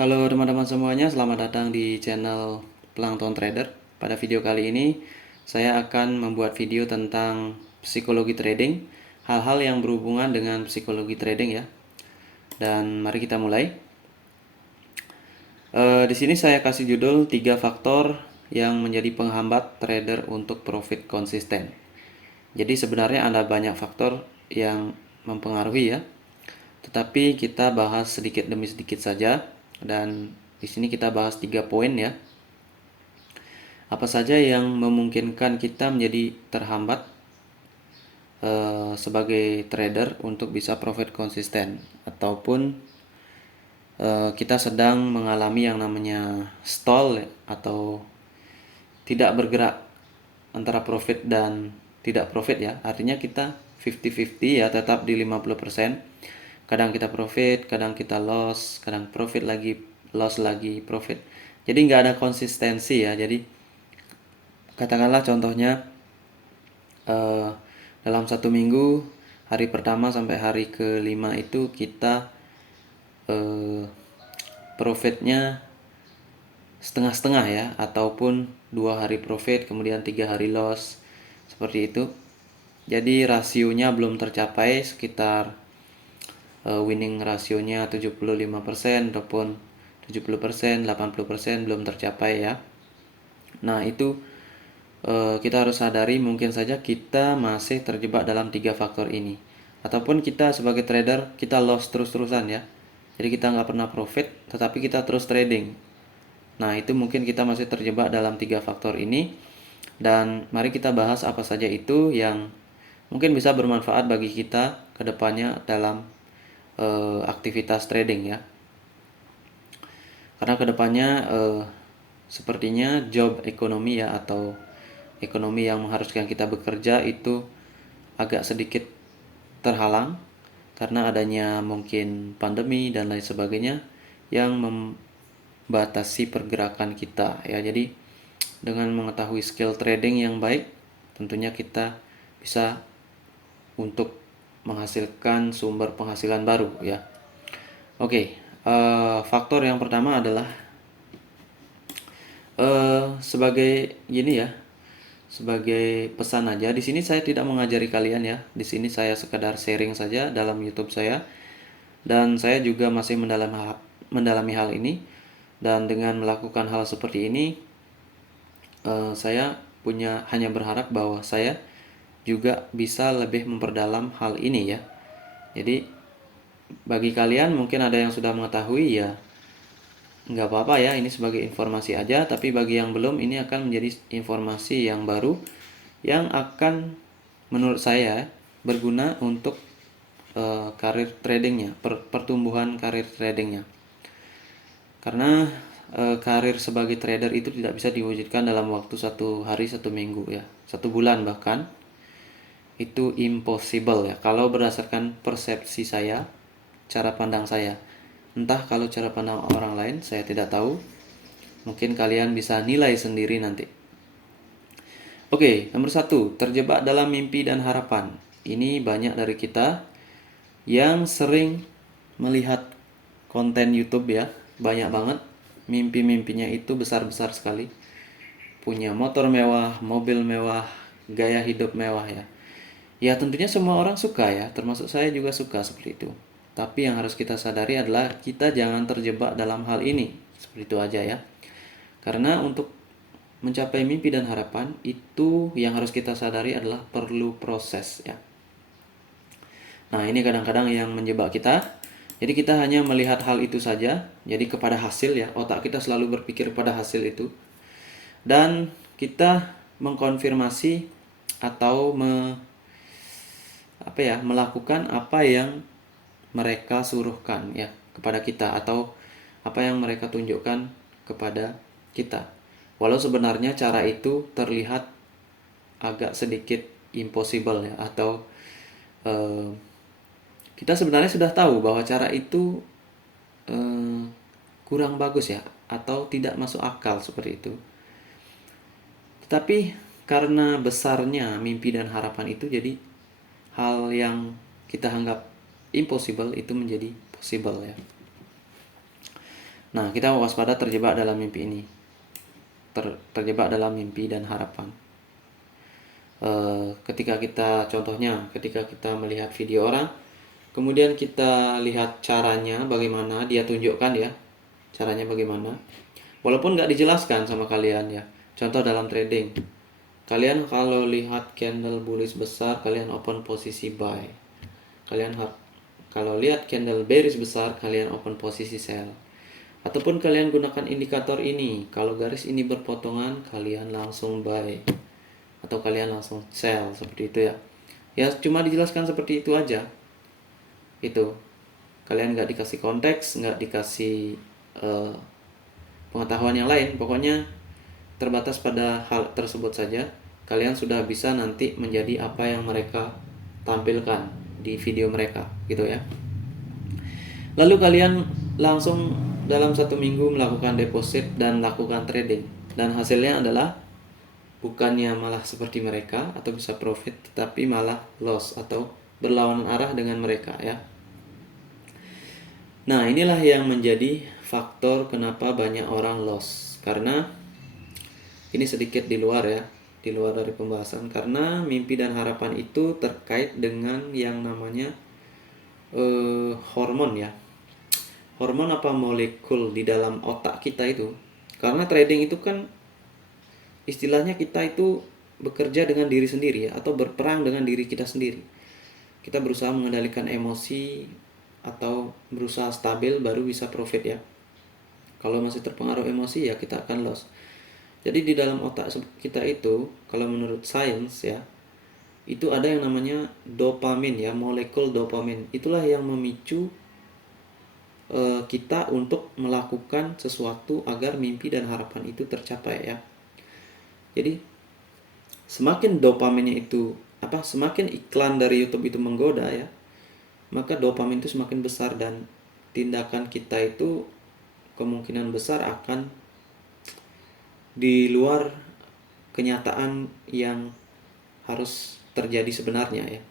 Halo teman-teman semuanya, selamat datang di channel Plankton Trader. Pada video kali ini, saya akan membuat video tentang psikologi trading, hal-hal yang berhubungan dengan psikologi trading ya. Dan mari kita mulai. Di sini saya kasih judul 3 faktor yang menjadi penghambat trader untuk profit konsisten. Jadi sebenarnya ada banyak faktor yang mempengaruhi ya. Tetapi kita bahas sedikit demi sedikit saja, dan di sini kita bahas 3 poin ya. Apa saja yang memungkinkan kita menjadi terhambat sebagai trader untuk bisa profit konsisten, ataupun kita sedang mengalami yang namanya stall atau tidak bergerak antara profit dan tidak profit ya. Artinya kita 50-50 ya, tetap di 50%. Kadang kita profit, kadang kita loss, kadang profit lagi, loss lagi, profit. Jadi nggak ada konsistensi ya. Jadi katakanlah contohnya dalam satu minggu, hari pertama sampai hari kelima itu kita profitnya setengah-setengah ya, ataupun 2 hari profit kemudian 3 hari loss, seperti itu. Jadi rasionya belum tercapai, sekitar winning rasionya 75% ataupun 70%, 80% belum tercapai ya. Nah, itu kita harus sadari mungkin saja kita masih terjebak dalam 3 faktor ini. Ataupun kita sebagai trader, kita loss terus-terusan ya. Jadi kita nggak pernah profit, tetapi kita terus trading. Nah, itu mungkin kita masih terjebak dalam 3 faktor ini. Dan mari kita bahas apa saja itu yang mungkin bisa bermanfaat bagi kita ke depannya dalam aktivitas trading ya. Karena kedepannya sepertinya job ekonomi ya, atau ekonomi yang mengharuskan kita bekerja itu agak sedikit terhalang karena adanya mungkin pandemi dan lain sebagainya yang membatasi pergerakan kita ya. Jadi dengan mengetahui skill trading yang baik, tentunya kita bisa untuk menghasilkan sumber penghasilan baru ya. Oke, faktor yang pertama adalah sebagai gini ya, sebagai pesan aja. Di sini saya tidak mengajari kalian ya. Di sini saya sekedar sharing saja dalam YouTube saya, dan saya juga masih mendalami hal ini. Dan dengan melakukan hal seperti ini, saya hanya berharap bahwa saya juga bisa lebih memperdalam hal ini ya. Jadi bagi kalian mungkin ada yang sudah mengetahui ya, nggak apa-apa ya, ini sebagai informasi aja. Tapi bagi yang belum, ini akan menjadi informasi yang baru yang akan menurut saya berguna untuk karir tradingnya, pertumbuhan karir tradingnya. Karena karir sebagai trader itu tidak bisa diwujudkan dalam waktu 1 hari, 1 minggu ya, 1 bulan bahkan. Itu impossible ya, kalau berdasarkan persepsi saya, cara pandang saya. Entah kalau cara pandang orang lain, saya tidak tahu. Mungkin kalian bisa nilai sendiri nanti. Oke, nomor 1, terjebak dalam mimpi dan harapan. Ini banyak dari kita yang sering melihat konten YouTube ya, banyak banget mimpi-mimpinya itu besar-besar sekali. Punya motor mewah, mobil mewah, gaya hidup mewah ya. Ya tentunya semua orang suka ya, termasuk saya juga suka seperti itu. Tapi yang harus kita sadari adalah kita jangan terjebak dalam hal ini. Seperti itu aja ya. Karena untuk mencapai mimpi dan harapan itu yang harus kita sadari adalah perlu proses ya. Nah, ini kadang-kadang yang menjebak kita. Jadi kita hanya melihat hal itu saja, jadi kepada hasil ya. Otak kita selalu berpikir pada hasil itu. Dan kita mengkonfirmasi atau melakukan apa yang mereka suruhkan ya kepada kita, atau apa yang mereka tunjukkan kepada kita. Walau sebenarnya cara itu terlihat agak sedikit impossible ya, atau kita sebenarnya sudah tahu bahwa cara itu kurang bagus ya, atau tidak masuk akal seperti itu. Tetapi karena besarnya mimpi dan harapan itu, jadi hal yang kita anggap impossible itu menjadi possible ya. Nah, kita waspada terjebak dalam mimpi ini. Terjebak dalam mimpi dan harapan. Ketika kita, contohnya, ketika kita melihat video orang, kemudian kita lihat caranya bagaimana dia tunjukkan ya, caranya bagaimana. Walaupun nggak dijelaskan sama kalian ya. Contoh dalam trading, kalian kalau lihat candle bullish besar, kalian open posisi buy. Kalau lihat candle bearish besar, kalian open posisi sell. Ataupun kalian gunakan indikator ini, kalau garis ini berpotongan, kalian langsung buy. Atau kalian langsung sell, seperti itu ya. Ya cuma dijelaskan seperti itu aja. Itu. Kalian nggak dikasih konteks, nggak dikasih pengetahuan yang lain. Pokoknya terbatas pada hal tersebut saja. Kalian sudah bisa nanti menjadi apa yang mereka tampilkan di video mereka, gitu ya. Lalu kalian langsung dalam 1 minggu melakukan deposit dan lakukan trading. Dan hasilnya adalah bukannya malah seperti mereka atau bisa profit, tetapi malah loss atau berlawanan arah dengan mereka ya. Nah, inilah yang menjadi faktor kenapa banyak orang loss. Karena ini sedikit di luar ya, di luar dari pembahasan. Karena mimpi dan harapan itu terkait dengan yang namanya hormon ya. Hormon apa molekul di dalam otak kita itu. Karena trading itu kan istilahnya kita itu bekerja dengan diri sendiri ya, atau berperang dengan diri kita sendiri. Kita berusaha mengendalikan emosi atau berusaha stabil baru bisa profit ya. Kalau masih terpengaruh emosi ya kita akan loss. Jadi di dalam otak kita itu, kalau menurut sains ya, itu ada yang namanya dopamin ya, molekul dopamin. Itulah yang memicu kita untuk melakukan sesuatu agar mimpi dan harapan itu tercapai ya. Jadi semakin dopaminnya itu semakin iklan dari YouTube itu menggoda ya, maka dopamin itu semakin besar dan tindakan kita itu kemungkinan besar akan di luar kenyataan yang harus terjadi sebenarnya ya.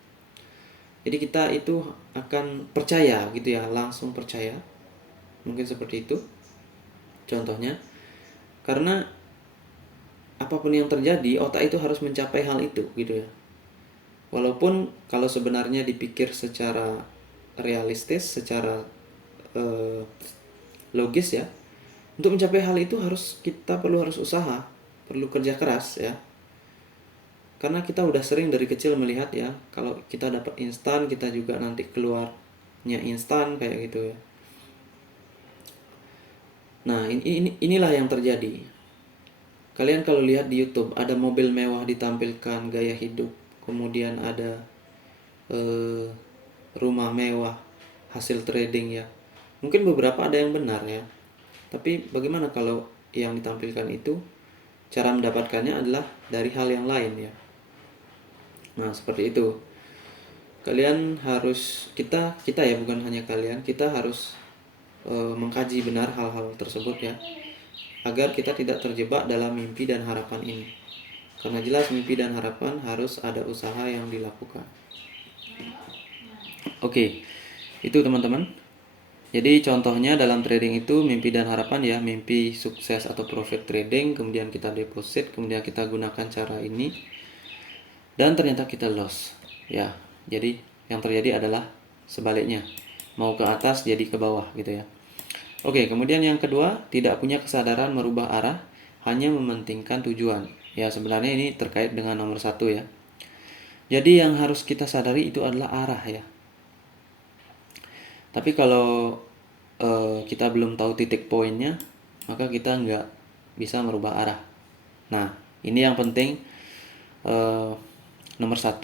Jadi kita itu akan percaya gitu ya, langsung percaya. Mungkin seperti itu contohnya. Karena apapun yang terjadi, otak itu harus mencapai hal itu gitu ya. Walaupun kalau sebenarnya dipikir secara realistis, secara logis ya, untuk mencapai hal itu kita harus usaha, perlu kerja keras ya. Karena kita udah sering dari kecil melihat ya, kalau kita dapat instan, kita juga nanti keluarnya instan kayak gitu ya. Nah, inilah yang terjadi. Kalian kalau lihat di YouTube ada mobil mewah ditampilkan, gaya hidup, kemudian ada rumah mewah hasil trading ya. Mungkin beberapa ada yang benar ya. Tapi bagaimana kalau yang ditampilkan itu cara mendapatkannya adalah dari hal yang lain ya. Nah, seperti itu. Kalian harus kita ya, bukan hanya kalian, kita harus mengkaji benar hal-hal tersebut ya, agar kita tidak terjebak dalam mimpi dan harapan ini. Karena jelas mimpi dan harapan harus ada usaha yang dilakukan. Oke, itu teman-teman. Jadi contohnya dalam trading itu mimpi dan harapan ya, mimpi sukses atau profit trading, kemudian kita deposit, kemudian kita gunakan cara ini, dan ternyata kita loss ya. Jadi yang terjadi adalah sebaliknya, mau ke atas jadi ke bawah gitu ya. Oke, kemudian yang kedua, tidak punya kesadaran merubah arah, hanya mementingkan tujuan. Ya, sebenarnya ini terkait dengan nomor 1 ya. Jadi yang harus kita sadari itu adalah arah ya. Tapi kalau kita belum tahu titik poinnya, maka kita nggak bisa merubah arah. Nah, ini yang penting, nomor 1,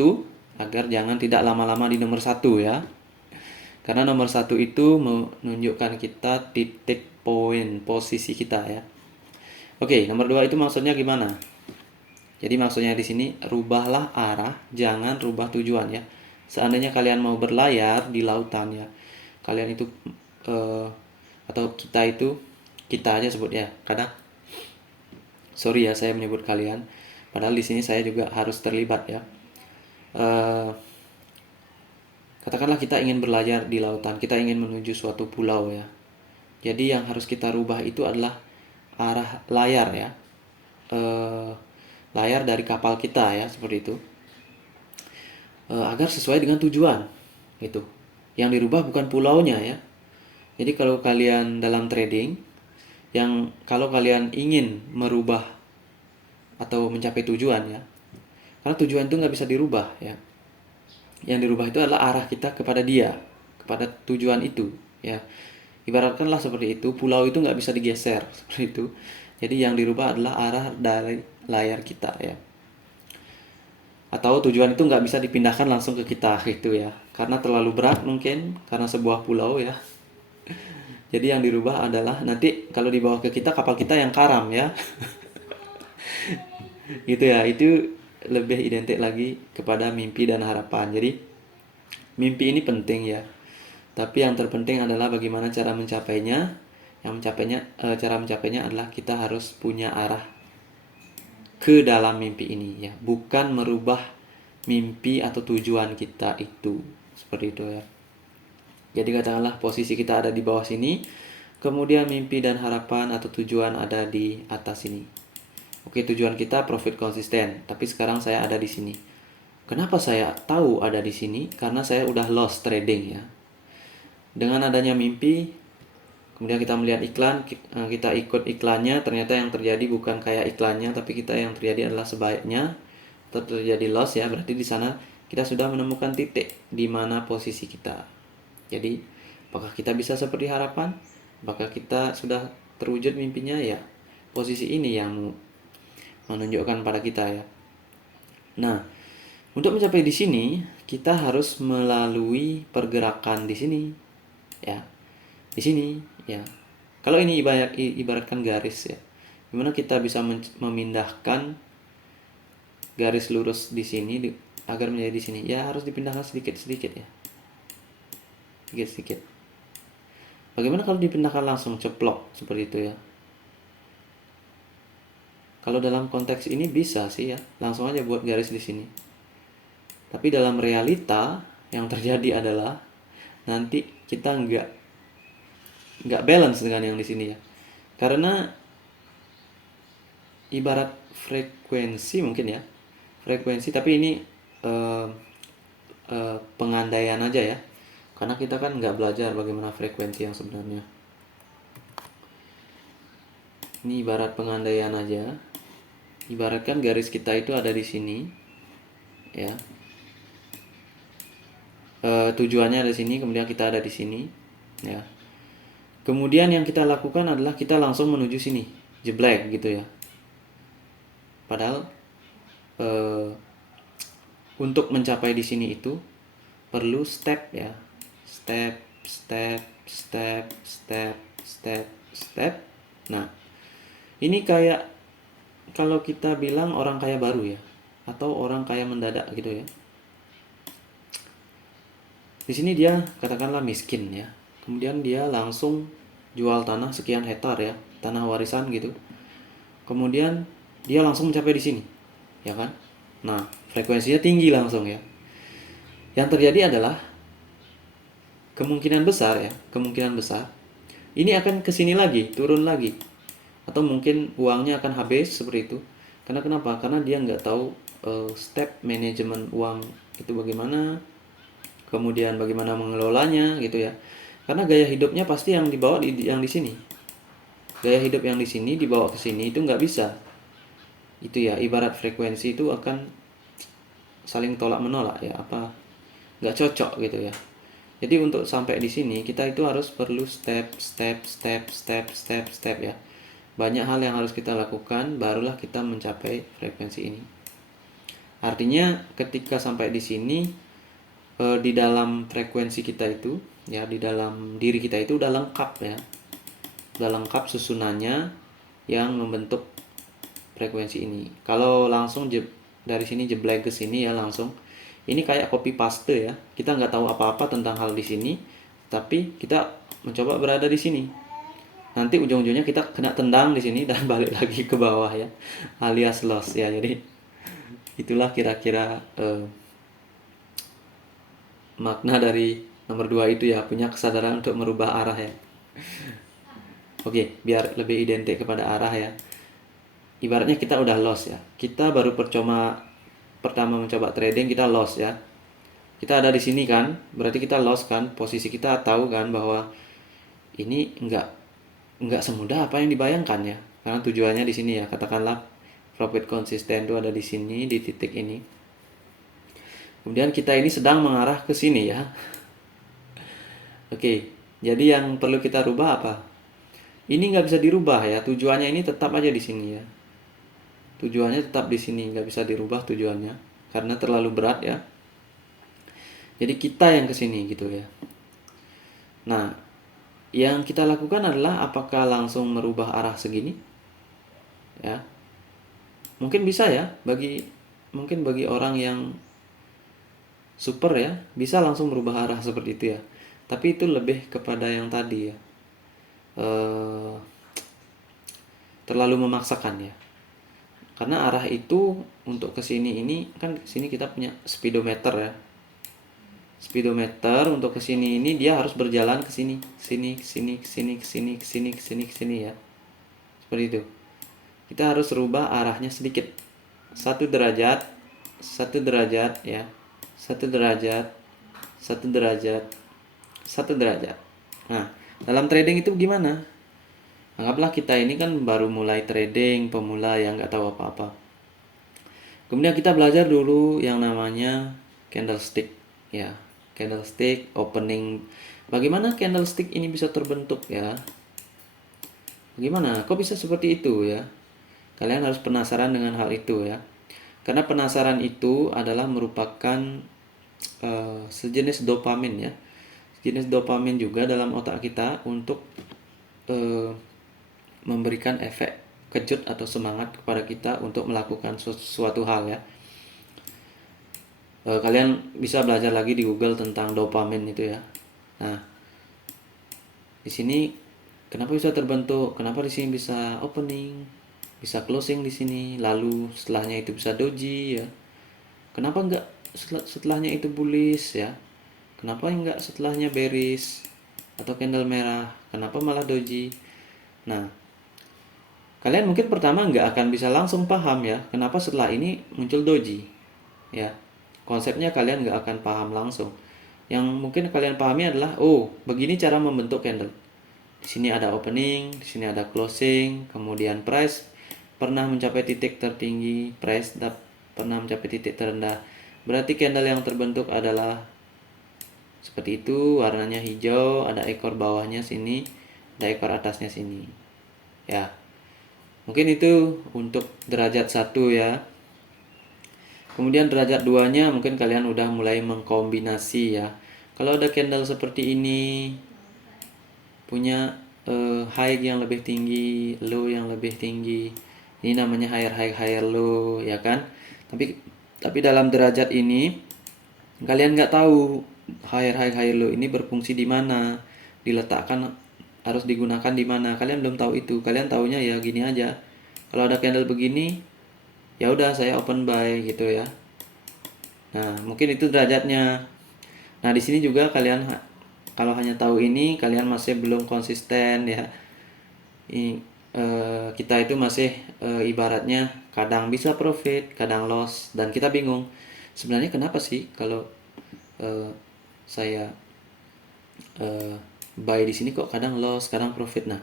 agar jangan tidak lama-lama di nomor 1 ya. Karena nomor 1 itu menunjukkan kita titik poin posisi kita ya. Oke, nomor 2 itu maksudnya gimana? Jadi maksudnya di sini, rubahlah arah, jangan rubah tujuan ya. Seandainya kalian mau berlayar di lautan ya, kalian itu atau kita aja sebut ya. Kadang sorry ya saya menyebut kalian, padahal di sini saya juga harus terlibat ya. Katakanlah kita ingin berlayar di lautan, kita ingin menuju suatu pulau ya. Jadi yang harus kita rubah itu adalah arah layar ya, layar dari kapal kita ya, seperti itu. Agar sesuai dengan tujuan itu. Yang dirubah bukan pulaunya ya. Jadi kalau kalian dalam trading, kalau kalian ingin merubah atau mencapai tujuan ya, karena tujuan itu nggak bisa dirubah ya. Yang dirubah itu adalah arah kita kepada dia, kepada tujuan itu ya. Ibaratkanlah seperti itu, pulau itu nggak bisa digeser seperti itu. Jadi yang dirubah adalah arah dari layar kita ya. Atau tujuan itu nggak bisa dipindahkan langsung ke kita gitu ya, karena terlalu berat mungkin, karena sebuah pulau ya. Jadi yang dirubah adalah nanti kalau dibawa ke kita, kapal kita yang karam ya. Gitu ya, itu lebih identik lagi kepada mimpi dan harapan. Jadi mimpi ini penting ya, tapi yang terpenting adalah bagaimana cara mencapainya. Cara mencapainya adalah kita harus punya arah ke dalam mimpi ini ya, bukan merubah mimpi atau tujuan kita itu, seperti itu ya. Jadi katakanlah posisi kita ada di bawah sini, kemudian mimpi dan harapan atau tujuan ada di atas sini. Oke, tujuan kita profit konsisten, tapi sekarang saya ada di sini. Kenapa saya tahu ada di sini? Karena saya udah lost trading ya. Dengan adanya mimpi, kemudian kita melihat iklan, kita ikut iklannya, ternyata yang terjadi bukan kayak iklannya, tapi yang terjadi adalah sebaiknya, atau terjadi loss ya. Berarti di sana kita sudah menemukan titik di mana posisi kita. Jadi, apakah kita bisa seperti harapan? Apakah kita sudah terwujud mimpinya ya? Posisi ini yang menunjukkan pada kita ya. Nah, untuk mencapai di sini, kita harus melalui pergerakan di sini ya. Di sini ya. Kalau ini ibaratkan garis ya. Gimana kita bisa memindahkan garis lurus di sini agar menjadi di sini? Ya harus dipindahkan sedikit-sedikit ya. Sedikit-sedikit. Bagaimana kalau dipindahkan langsung ceplok seperti itu ya? Kalau dalam konteks ini bisa sih ya, langsung aja buat garis di sini. Tapi dalam realita yang terjadi adalah nanti kita nggak balance dengan yang di sini ya. Karena ibarat frekuensi mungkin ya, frekuensi, tapi ini pengandaian aja ya. Karena kita kan nggak belajar bagaimana frekuensi yang sebenarnya. Ini ibarat pengandaian aja. Ibaratkan garis kita itu ada di sini, ya. Tujuannya ada di sini, kemudian kita ada di sini, ya. Kemudian yang kita lakukan adalah kita langsung menuju sini, jeblek gitu ya. Padahal untuk mencapai di sini itu perlu step ya, step. Nah, ini kayak kalau kita bilang orang kaya baru ya, atau orang kaya mendadak gitu ya. Di sini dia katakanlah miskin ya, kemudian dia langsung jual tanah sekian hektar ya, tanah warisan gitu. Kemudian dia langsung mencapai di sini, ya kan? Nah, frekuensinya tinggi langsung ya. Yang terjadi adalah kemungkinan besar ini akan kesini lagi, turun lagi, atau mungkin uangnya akan habis seperti itu. Karena kenapa? Karena dia nggak tahu step manajemen uang itu bagaimana, kemudian bagaimana mengelolanya gitu ya. Karena gaya hidupnya pasti yang dibawa yang di sini. Gaya hidup yang di sini dibawa ke sini itu nggak bisa. Itu ya, ibarat frekuensi itu akan saling tolak menolak ya, nggak cocok gitu ya. Jadi untuk sampai di sini kita itu harus perlu step ya. Banyak hal yang harus kita lakukan, barulah kita mencapai frekuensi ini. Artinya ketika sampai di sini, di dalam frekuensi kita itu ya, di dalam diri kita itu udah lengkap ya, udah lengkap susunannya yang membentuk frekuensi ini. Kalau langsung dari sini jeblek ke sini ya, langsung ini kayak copy paste ya. Kita nggak tahu apa-apa tentang hal di sini, tapi kita mencoba berada di sini. Nanti ujung-ujungnya kita kena tendang di sini dan balik lagi ke bawah ya, alias loss ya. Jadi itulah kira-kira makna dari nomor 2 itu ya, punya kesadaran untuk merubah arah ya. Oke, biar lebih identik kepada arah ya. Ibaratnya kita udah loss ya. Kita baru pertama mencoba trading, kita loss ya. Kita ada di sini kan, berarti kita loss kan. Posisi kita tahu kan bahwa ini nggak semudah apa yang dibayangkan ya. Karena tujuannya di sini ya. Katakanlah profit konsisten itu ada di sini, di titik ini. Kemudian kita ini sedang mengarah ke sini ya. Oke, jadi yang perlu kita rubah apa? Ini nggak bisa dirubah ya. Tujuannya ini tetap aja di sini ya. Tujuannya tetap di sini, nggak bisa dirubah tujuannya karena terlalu berat ya. Jadi kita yang kesini gitu ya. Nah, yang kita lakukan adalah apakah langsung merubah arah segini? Ya, mungkin bisa ya mungkin bagi orang yang super ya, bisa langsung merubah arah seperti itu ya. Tapi itu lebih kepada yang tadi ya, eh, terlalu memaksakan ya. Karena arah itu untuk kesini ini kan sini kita punya speedometer ya. Speedometer untuk kesini ini dia harus berjalan ke sini, sini, sini, sini, sini, sini, sini, sini ya. Seperti itu. Kita harus rubah arahnya sedikit. 1 derajat, 1 derajat ya. 1 derajat, 1 derajat, 1 derajat. Nah, dalam trading itu gimana? Anggaplah kita ini kan baru mulai trading, pemula yang nggak tahu apa-apa. Kemudian kita belajar dulu yang namanya candlestick ya. Candlestick opening. Bagaimana candlestick ini bisa terbentuk ya? Bagaimana? Kok bisa seperti itu ya? Kalian harus penasaran dengan hal itu ya. Karena penasaran itu adalah merupakan sejenis dopamin ya. Sejenis dopamin juga dalam otak kita untuk memberikan efek kejut atau semangat kepada kita untuk melakukan suatu hal ya. Kalian bisa belajar lagi di Google tentang dopamin itu ya. Nah, di sini kenapa bisa terbentuk? Kenapa di sini bisa opening, bisa closing di sini, lalu setelahnya itu bisa doji ya. Kenapa enggak setelahnya itu bullish ya? Kenapa enggak setelahnya bearish atau candle merah? Kenapa malah doji? Nah, kalian mungkin pertama nggak akan bisa langsung paham ya, kenapa setelah ini muncul doji ya. Konsepnya kalian nggak akan paham langsung. Yang mungkin kalian pahami adalah, oh, begini cara membentuk candle. Di sini ada opening, di sini ada closing, kemudian price pernah mencapai titik tertinggi, price pernah mencapai titik terendah. Berarti candle yang terbentuk adalah seperti itu, warnanya hijau, ada ekor bawahnya sini, ada ekor atasnya sini. Ya. Mungkin itu untuk derajat 1 ya. Kemudian derajat 2-nya mungkin kalian udah mulai mengkombinasi ya. Kalau ada candle seperti ini punya high yang lebih tinggi, low yang lebih tinggi. Ini namanya higher high higher low ya kan? Tapi dalam derajat ini kalian nggak tahu higher high higher low ini berfungsi di mana, diletakkan harus digunakan di mana. Kalian belum tahu itu. Kalian taunya ya gini aja. Kalau ada candle begini, ya udah saya open buy gitu ya. Nah, mungkin itu derajatnya. Nah, di sini juga kalian kalau hanya tahu ini kalian masih belum konsisten ya. Kita itu masih ibaratnya kadang bisa profit, kadang loss dan kita bingung. Sebenarnya kenapa sih kalau saya buy di sini kok kadang loss, kadang profit. Nah,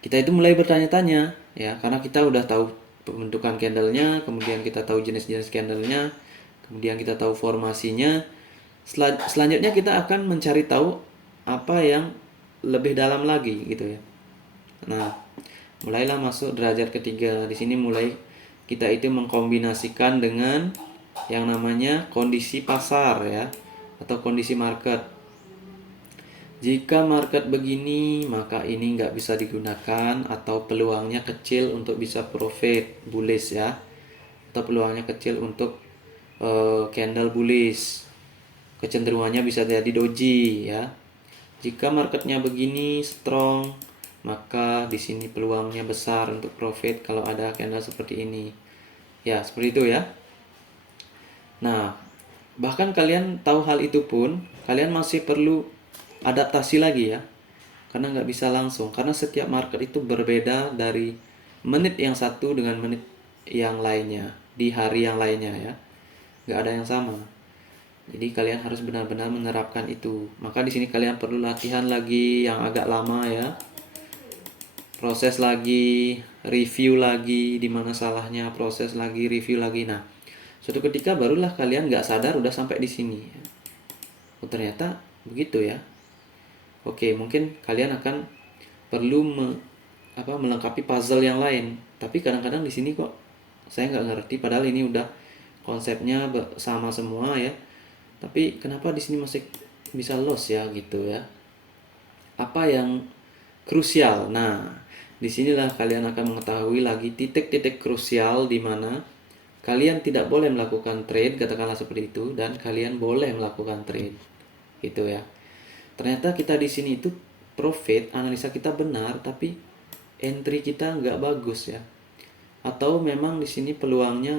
kita itu mulai bertanya-tanya ya, karena kita udah tahu pembentukan candlenya, kemudian kita tahu jenis-jenis candlenya, kemudian kita tahu formasinya. Selanjutnya kita akan mencari tahu apa yang lebih dalam lagi gitu ya. Nah, mulailah masuk derajat ketiga. Di sini mulai kita itu mengkombinasikan dengan yang namanya kondisi pasar ya, atau kondisi market. Jika market begini, maka ini nggak bisa digunakan atau peluangnya kecil untuk bisa profit bullish ya, atau peluangnya kecil untuk candle bullish. Kecenderungannya bisa jadi doji ya. Jika marketnya begini strong, maka di sini peluangnya besar untuk profit kalau ada candle seperti ini. Ya, seperti itu ya. Nah, bahkan kalian tahu hal itu pun, kalian masih perlu adaptasi lagi ya. karena nggak bisa langsung, karena setiap market itu berbeda dari menit yang satu dengan menit yang lainnya di hari yang lainnya ya, nggak ada yang sama. Jadi kalian harus benar-benar menerapkan itu. Maka di sini kalian perlu latihan lagi yang agak lama ya, proses lagi, review lagi di mana salahnya, proses lagi, review lagi. Nah, suatu ketika barulah kalian nggak sadar udah sampai di sini. Oh ternyata begitu ya. Oke, mungkin kalian akan perlu melengkapi puzzle yang lain. Tapi kadang-kadang di sini kok saya nggak ngerti, padahal ini udah konsepnya sama semua ya. Tapi kenapa di sini masih bisa loss ya gitu ya? Apa yang krusial? Nah, disinilah kalian akan mengetahui lagi titik-titik krusial di mana kalian tidak boleh melakukan trade, katakanlah seperti itu, dan kalian boleh melakukan trade, gitu ya. Ternyata kita di sini itu profit, analisa kita benar, tapi entry kita nggak bagus ya. Atau memang di sini peluangnya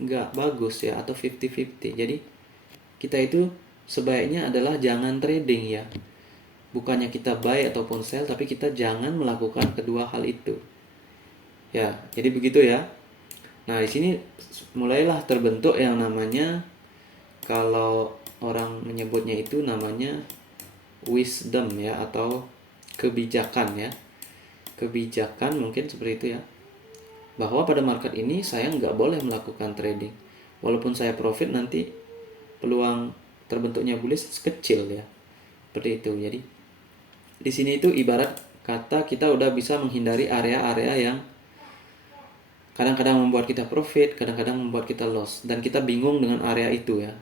nggak bagus ya, atau 50-50. Jadi kita itu sebaiknya adalah jangan trading ya. Bukannya kita buy ataupun sell, tapi kita jangan melakukan kedua hal itu. Ya, jadi begitu ya. Nah, di sini mulailah terbentuk yang namanya, kalau orang menyebutnya itu namanya wisdom ya, atau kebijakan ya. Kebijakan mungkin seperti itu ya. Bahwa pada market ini saya nggak boleh melakukan trading. Walaupun saya profit, nanti peluang terbentuknya bullish kecil ya. Seperti itu. Jadi di sini itu ibarat kata kita udah bisa menghindari area-area yang kadang-kadang membuat kita profit, kadang-kadang membuat kita loss, dan kita bingung dengan area itu ya.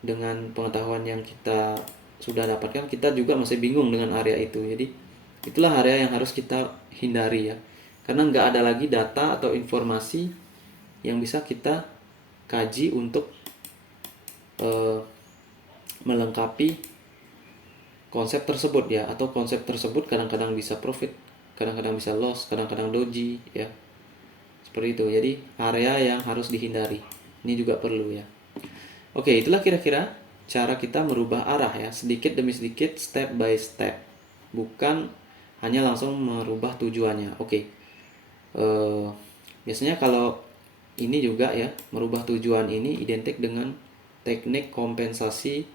Dengan pengetahuan yang kita sudah dapatkan, kita juga masih bingung dengan area itu. Jadi itulah area yang harus kita hindari ya, karena nggak ada lagi data atau informasi yang bisa kita kaji untuk melengkapi konsep tersebut ya. Atau konsep tersebut kadang-kadang bisa profit, kadang-kadang bisa loss, kadang-kadang doji ya, seperti itu. Jadi area yang harus dihindari ini juga perlu ya. Oke, itulah kira-kira cara kita merubah arah ya, sedikit demi sedikit, step by step, bukan hanya langsung merubah tujuannya. Oke, biasanya kalau ini juga ya, merubah tujuan ini identik dengan teknik kompensasi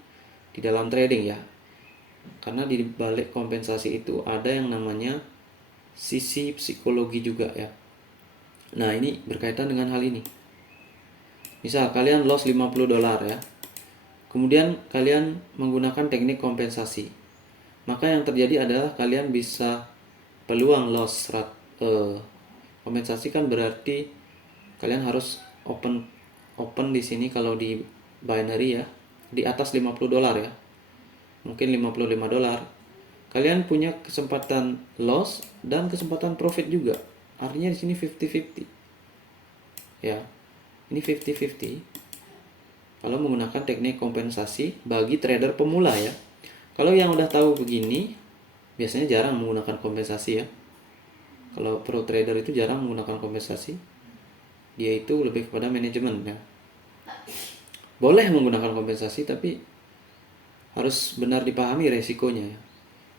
di dalam trading ya. Karena di balik kompensasi itu ada yang namanya sisi psikologi juga ya. Nah, ini berkaitan dengan hal ini. Misal kalian loss 50 dolar ya. Kemudian kalian menggunakan teknik kompensasi. Maka yang terjadi adalah kalian bisa peluang loss kompensasi kan berarti kalian harus open di sini kalau di binary ya, di atas 50 dolar ya. Mungkin 55 dolar. Kalian punya kesempatan loss dan kesempatan profit juga. Artinya di sini 50-50. Ya. Ini 50-50. Kalau menggunakan teknik kompensasi bagi trader pemula ya. Kalau yang udah tahu begini, biasanya jarang menggunakan kompensasi ya. Kalau pro trader itu jarang menggunakan kompensasi. Dia itu lebih kepada manajemen ya. Boleh menggunakan kompensasi, tapi harus benar dipahami resikonya ya.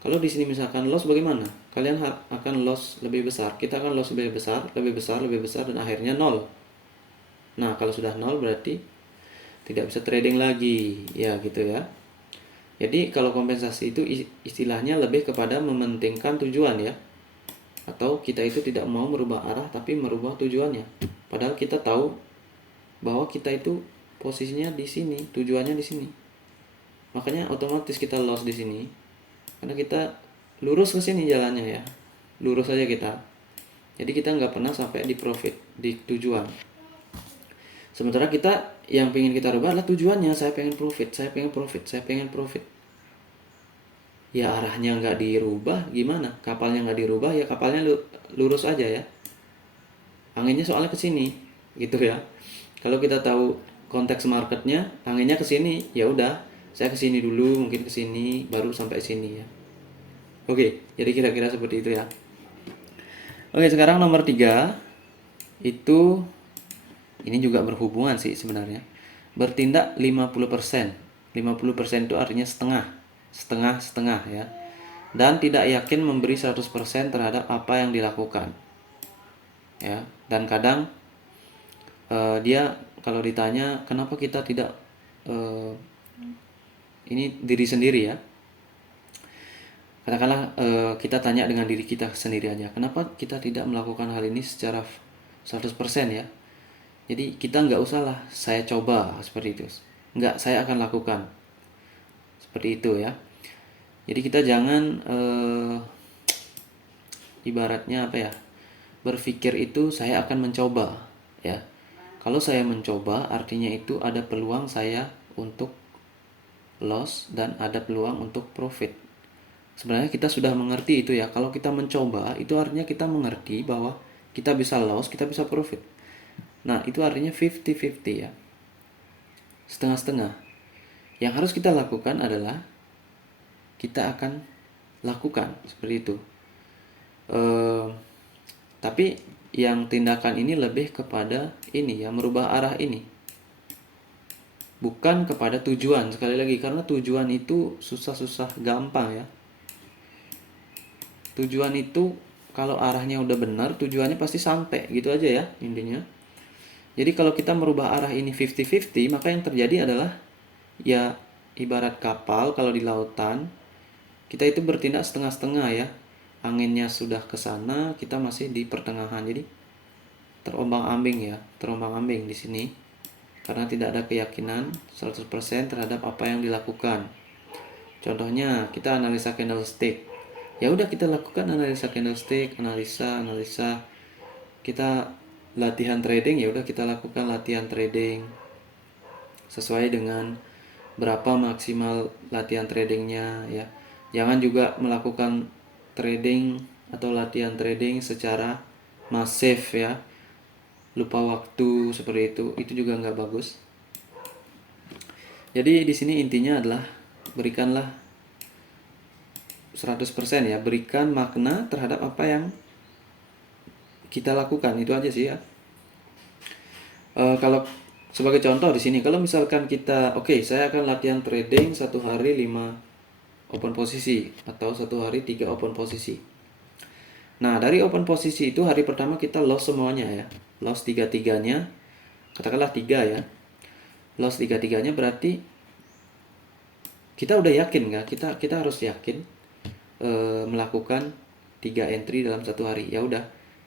Kalau di sini misalkan loss bagaimana? Kalian akan loss lebih besar, kita akan loss lebih besar, lebih besar, lebih besar, dan akhirnya nol. Nah, kalau sudah nol berarti tidak bisa trading lagi, ya gitu ya. Jadi kalau kompensasi itu istilahnya lebih kepada mementingkan tujuan ya. Atau kita itu tidak mau merubah arah tapi merubah tujuannya. Padahal kita tahu bahwa kita itu posisinya di sini, tujuannya di sini. Makanya otomatis kita loss di sini karena kita lurus ke sini jalannya ya. Lurus saja kita. Jadi kita nggak pernah sampai di profit, di tujuan. Sementara kita yang pengen kita rubah adalah tujuannya, saya pengen profit, saya pengen profit, saya pengen profit. Ya arahnya nggak dirubah, gimana? Kapalnya nggak dirubah, ya kapalnya lurus aja ya. Anginnya soalnya ke sini, gitu ya. Kalau kita tahu konteks marketnya, anginnya ke sini, ya udah, saya ke sini dulu, mungkin ke sini, baru sampai sini ya. Oke, jadi kira-kira seperti itu ya. Oke, sekarang nomor 3 itu ini juga berhubungan sih sebenarnya. Bertindak 50%. 50% itu artinya setengah ya. dan tidak yakin memberi 100% terhadap apa yang dilakukan. Ya, dan kadang dia kalau ditanya kenapa kita tidak ini diri sendiri ya. Katakanlah kita tanya dengan diri kita sendiri aja, kenapa kita tidak melakukan hal ini secara 100% ya. Jadi kita nggak usah lah saya coba seperti itu. Nggak, saya akan lakukan. Seperti itu ya. Jadi kita jangan ibaratnya apa ya, berpikir itu saya akan mencoba ya. Kalau saya mencoba artinya itu ada peluang saya untuk loss dan ada peluang untuk profit. Sebenarnya kita sudah mengerti itu ya. Kalau kita mencoba itu artinya kita mengerti bahwa kita bisa loss, kita bisa profit. Nah, itu artinya 50-50 ya. Setengah-setengah. Yang harus kita lakukan adalah kita akan lakukan seperti itu. Tapi yang tindakan ini lebih kepada ini ya, merubah arah ini. Bukan kepada tujuan, sekali lagi, karena tujuan itu susah-susah gampang ya. Tujuan itu kalau arahnya udah benar, tujuannya pasti sampai, gitu aja ya intinya. Jadi kalau kita merubah arah ini 50-50, maka yang terjadi adalah ya ibarat kapal kalau di lautan, kita itu bertindak setengah-setengah ya. Anginnya sudah ke sana, kita masih di pertengahan. Jadi terombang-ambing ya, terombang-ambing di sini. Karena tidak ada keyakinan 100% terhadap apa yang dilakukan. Contohnya, kita analisa candlestick. Ya udah kita lakukan analisa candlestick, analisa. Kita latihan trading, ya udah kita lakukan latihan trading sesuai dengan berapa maksimal latihan tradingnya ya. Jangan juga melakukan trading atau latihan trading secara masif ya, lupa waktu seperti itu juga nggak bagus. Jadi di sini intinya adalah berikanlah 100% ya, berikan makna terhadap apa yang kita lakukan, itu aja sih ya. Kalau sebagai contoh di sini, kalau misalkan kita saya akan latihan trading 1 hari 5 open posisi atau 1 hari 3 open posisi. Nah, dari open posisi itu hari pertama kita loss semuanya ya. Loss 3-3-nya. Katakanlah 3 ya. Loss 3-3-nya berarti kita udah yakin nggak? Kita harus yakin melakukan 3 entry dalam 1 hari. Ya udah.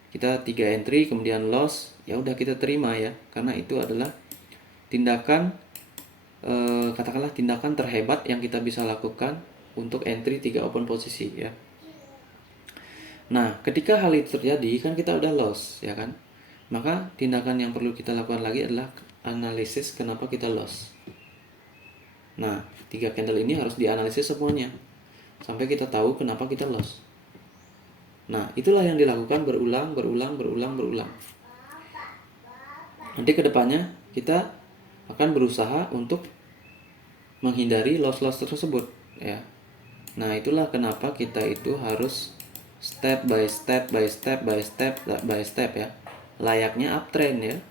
Kita 3 entry kemudian loss, ya udah kita terima ya. Karena itu adalah tindakan katakanlah tindakan terhebat yang kita bisa lakukan untuk entry 3 open posisi ya. Nah, ketika hal itu terjadi kan kita udah loss ya kan. Maka tindakan yang perlu kita lakukan lagi adalah analisis kenapa kita loss. Nah, 3 candle ini harus dianalisis semuanya sampai kita tahu kenapa kita loss. Nah, itulah yang dilakukan berulang. Nanti kedepannya kita akan berusaha untuk menghindari loss-loss tersebut ya. Nah, itulah kenapa kita itu harus step by step ya, layaknya uptrend ya.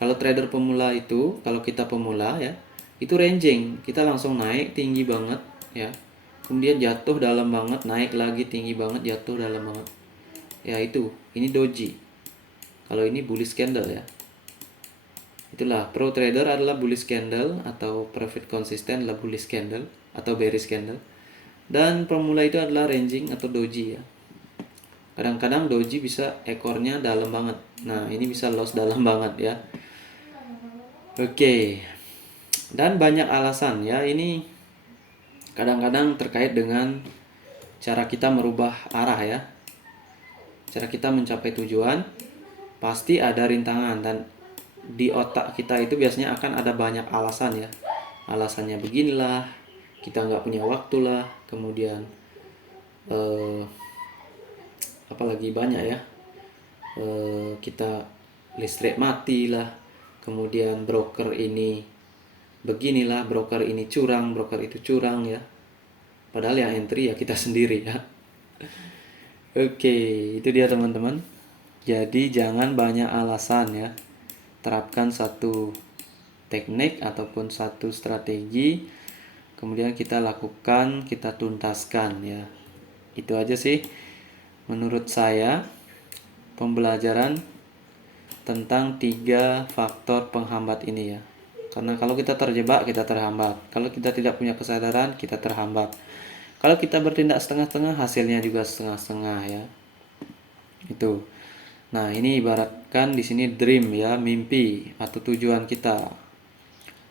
Kalau trader pemula itu, kalau kita pemula ya, itu ranging, kita langsung naik tinggi banget ya, kemudian jatuh dalam banget, naik lagi tinggi banget, jatuh dalam banget ya. Ini doji. Kalau ini bullish candle ya. Itulah, pro trader adalah bullish candle, atau profit konsisten adalah bullish candle atau bearish candle. Dan pemula itu adalah ranging atau doji ya. Kadang-kadang doji bisa ekornya dalam banget. Nah, ini bisa loss dalam banget ya. Oke. Dan banyak alasan ya. Ini kadang-kadang terkait dengan cara kita merubah arah ya. Cara kita mencapai tujuan pasti ada rintangan, dan di otak kita itu biasanya akan ada banyak alasan ya. Alasannya beginilah, kita nggak punya waktu lah, kemudian apalagi banyak ya, kita listrik mati lah, kemudian broker ini beginilah, broker ini curang, broker itu curang ya, padahal yang entry ya kita sendiri ya. Oke, itu dia teman-teman. Jadi jangan banyak alasan ya, terapkan satu teknik ataupun satu strategi, kemudian kita lakukan, kita tuntaskan ya. Itu aja sih menurut saya pembelajaran tentang 3 faktor penghambat ini ya. Karena kalau kita terjebak, kita terhambat. Kalau kita tidak punya kesadaran, kita terhambat. Kalau kita bertindak setengah-setengah, hasilnya juga setengah-setengah ya. Itu. Nah, ini ibaratkan di sini dream ya, mimpi atau tujuan kita.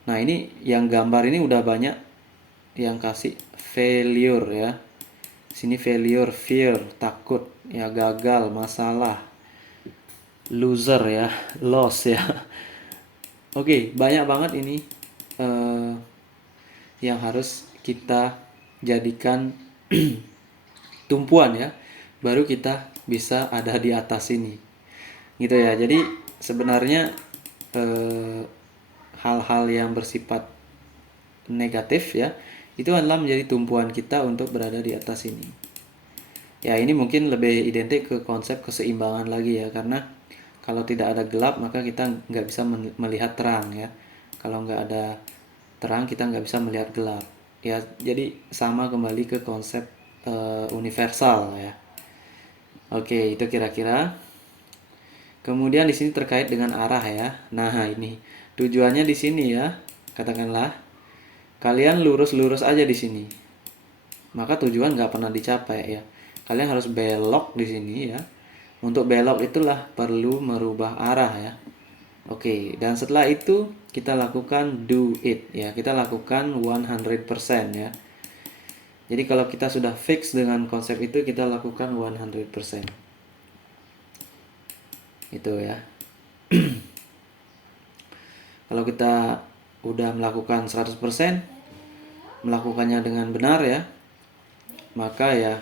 Nah, ini yang gambar ini udah banyak yang kasih failure ya. Sini failure, fear, takut, ya gagal, masalah, loser ya, loss ya. Oke, banyak banget ini eh, yang harus kita jadikan tumpuan ya, baru kita bisa ada di atas ini gitu ya. Jadi sebenarnya hal-hal yang bersifat negatif ya, itu adalah menjadi tumpuan kita untuk berada di atas ini ya. Ini mungkin lebih identik ke konsep keseimbangan lagi ya, karena kalau tidak ada gelap maka kita nggak bisa melihat terang ya. Kalau nggak ada terang kita nggak bisa melihat gelap ya. Jadi sama kembali ke konsep universal ya. Oke, itu kira-kira. Kemudian di sini terkait dengan arah ya. Nah, ini tujuannya di sini ya. Katakanlah kalian lurus-lurus aja di sini, maka tujuan nggak pernah dicapai ya. Kalian harus belok di sini ya. Untuk belok itulah perlu merubah arah ya. Oke, dan setelah itu kita lakukan do it ya. Kita lakukan 100% ya. Jadi kalau kita sudah fix dengan konsep itu, kita lakukan 100%. Itu ya. Kalau kita udah melakukan 100%, melakukannya dengan benar ya, maka ya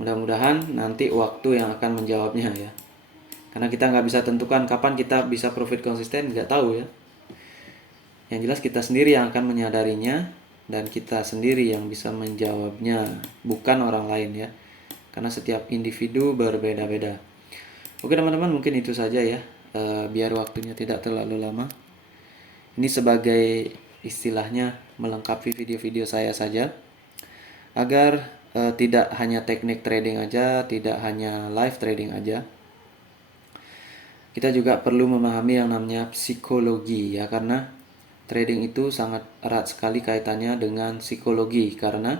mudah-mudahan nanti waktu yang akan menjawabnya ya. Karena kita nggak bisa tentukan kapan kita bisa profit konsisten, nggak tahu ya. Yang jelas kita sendiri yang akan menyadarinya, dan kita sendiri yang bisa menjawabnya, bukan orang lain ya. Karena setiap individu berbeda-beda. Oke teman-teman, mungkin itu saja ya. Biar waktunya tidak terlalu lama. Ini sebagai istilahnya melengkapi video-video saya saja, agar tidak hanya teknik trading aja, tidak hanya live trading aja. Kita juga perlu memahami yang namanya psikologi ya, karena trading itu sangat erat sekali kaitannya dengan psikologi. Karena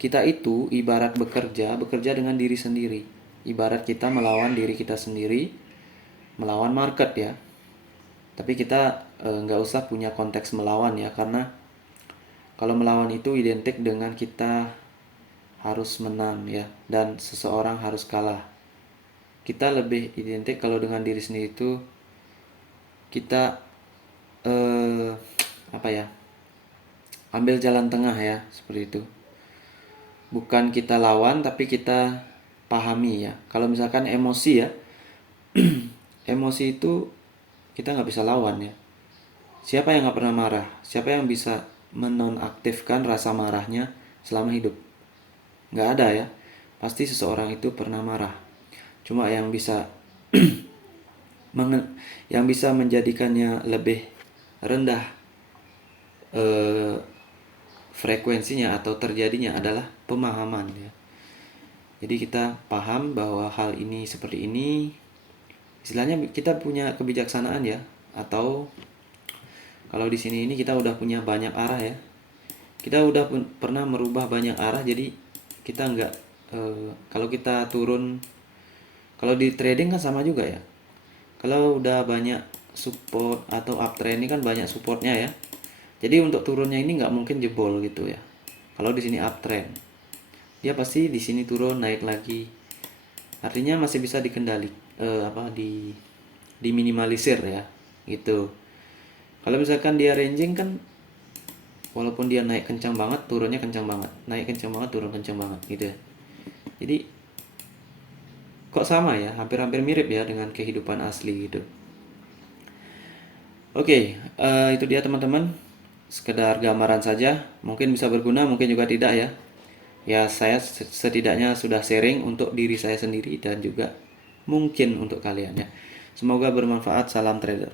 kita itu ibarat bekerja dengan diri sendiri. Ibarat kita melawan diri kita sendiri, melawan market ya. Tapi kita nggak usah punya konteks melawan ya, karena kalau melawan itu identik dengan kita harus menang ya, dan seseorang harus kalah. Kita lebih identik kalau dengan diri sendiri itu kita apa ya, ambil jalan tengah ya, seperti itu. Bukan kita lawan, tapi kita pahami ya. Kalau misalkan emosi ya, emosi itu kita nggak bisa lawan ya. Siapa yang nggak pernah marah? Siapa yang bisa menonaktifkan rasa marahnya selama hidup? Nggak ada ya. Pasti seseorang itu pernah marah. Cuma yang bisa yang bisa menjadikannya lebih rendah frekuensinya atau terjadinya adalah pemahaman ya. Jadi kita paham bahwa hal ini seperti ini, istilahnya kita punya kebijaksanaan ya, atau kalau di sini ini kita udah punya banyak arah ya. Kita udah pernah merubah banyak arah, jadi kita nggak kalau kita turun, kalau di trading kan sama juga ya. Kalau udah banyak support atau uptrend ini kan banyak supportnya ya. Jadi untuk turunnya ini nggak mungkin jebol gitu ya. Kalau di sini uptrend, dia pasti di sini turun naik lagi. Artinya masih bisa dikendali, diminimalisir ya, gitu. Kalau misalkan dia ranging kan, walaupun dia naik kencang banget, turunnya kencang banget, naik kencang banget, turun kencang banget, gitu ya. Jadi kok sama ya, hampir-hampir mirip ya dengan kehidupan asli gitu. Oke, itu dia teman-teman. Sekedar gambaran saja, mungkin bisa berguna, mungkin juga tidak ya. Ya saya setidaknya sudah sharing untuk diri saya sendiri dan juga mungkin untuk kalian ya. Semoga bermanfaat. Salam trader.